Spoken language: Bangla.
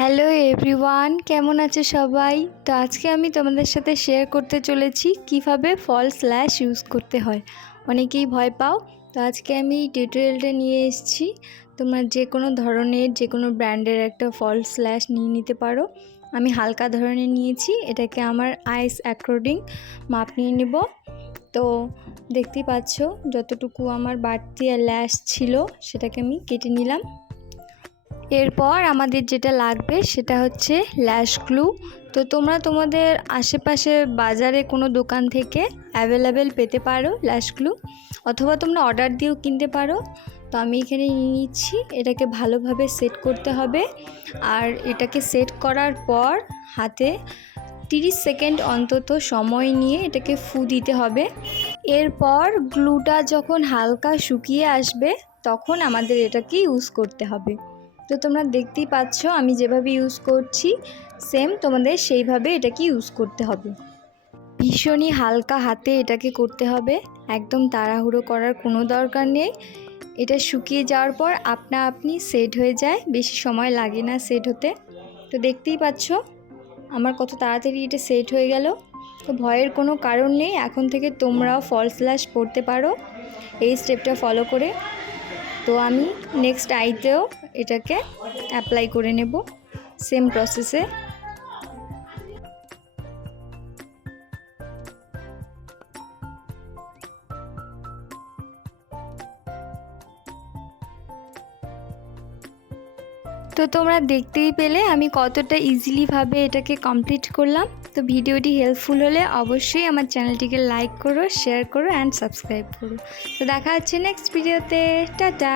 হ্যালো এভরিওয়ান, কেমন আছে সবাই? তো আজকে আমি তোমাদের সাথে শেয়ার করতে চলেছি কিভাবে ফলস ল্যাশ ইউজ করতে হয়। অনেকেই ভয় পাও, তো আজকে আমি টিউটোরিয়ালটা নিয়ে এসেছি। তোমরা যে কোনো ধরনের যে কোনো ব্র্যান্ডের একটা ফলস ল্যাশ নিয়ে নিতে পারো। আমি হালকা ধরনের নিয়েছি, এটাকে আমার আইস অ্যাকর্ডিং মাপ নিয়ে নেব। তো দেখতেই পাচ্ছ যতটুকু আমার বাড়তি ল্যাশ ছিল সেটাকে আমি কেটে নিলাম। এরপর আমাদের যেটা লাগবে সেটা হচ্ছে ল্যাশ গ্লু। তো তোমরা তোমাদের আশেপাশে বাজারে কোনো দোকান থেকে অ্যাভেলেবেল পেতে পারো ল্যাশ গ্লু, অথবা তোমরা অর্ডার দিয়েও কিনতে পারো। তো আমি এখানে নিয়ে নিচ্ছি, এটাকে ভালোভাবে সেট করতে হবে। আর এটাকে সেট করার পর হাতে 30 সেকেন্ড অন্তত সময় নিয়ে এটাকে ফু দিতে হবে। এরপর গ্লুটা যখন হালকা শুকিয়ে আসবে তখন আমাদের এটাকে ইউজ করতে হবে। তো তোমরা দেখতেই পাচ্ছ আমি যেভাবে ইউজ করছি, সেম তোমাদের সেইভাবে এটাকে ইউজ করতে হবে। ভীষণই হালকা হাতে এটাকে করতে হবে, একদম তাড়াহুড়ো করার কোনো দরকার নেই। এটা শুকিয়ে যাওয়ার পর আপনা আপনি সেট হয়ে যায়, বেশি সময় লাগে না সেট হতে। তো দেখতেই পাচ্ছ আমার কত তাড়াতাড়ি এটা সেট হয়ে গেল। তো ভয়ের কোনো কারণ নেই, এখন থেকে তোমরাও ফলস ল্যাশ পড়তে পারো এই স্টেপটা ফলো করে। তো আমি নেক্সট আইতেও এটাকে অ্যাপ্লাই করে নেব সেম প্রসেসে। তো তোমরা দেখতেই পেলে আমি কতটা ইজিলিভাবে এটাকে কমপ্লিট করলাম। তো ভিডিওটি হেল্পফুল হলে অবশ্যই আমার চ্যানেলটিকে লাইক করো, শেয়ার করো অ্যান্ড সাবস্ক্রাইব করো। তো দেখা হচ্ছে নেক্সট ভিডিওতে। টাটা।